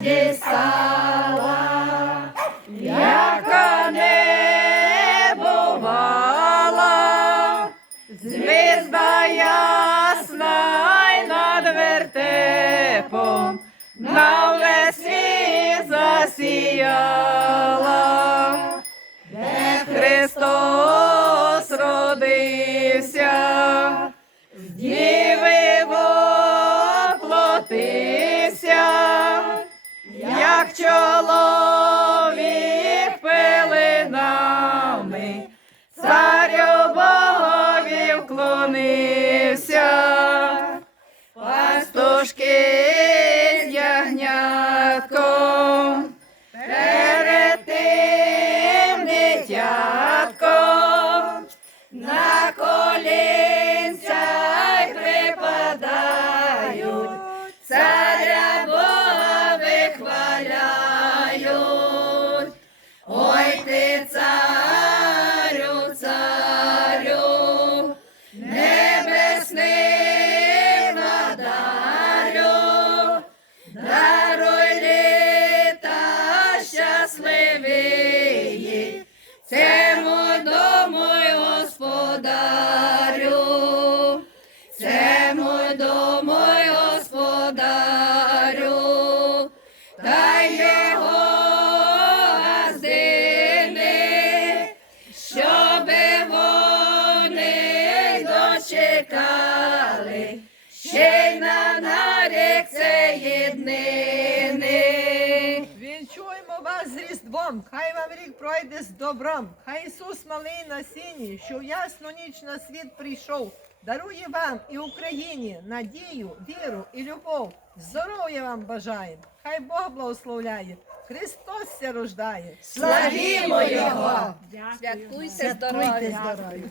дістала, яка не бувала, звізда ясна й над вертепом, на весь світ засіяла, як чоловік пеленами, царю Богові вклонився, пастушки з ягнятком, перед тим дитятком, на колінця й припадають, щасливі, цьому дому й господарю, цьому дому й господарю, та його газдини, щоби вони дочекали, ще й на нарік цієї днини. Різдвом, хай вам рік пройде з добром, хай Ісус малий на сіні, що в ясну ніч на світ прийшов, дарує вам і Україні надію, віру і любов. Здоров'я вам бажаємо, хай Бог благословляє, Христос ся рождає. Славімо Його! Святкуйте здоров'я. здоров'я.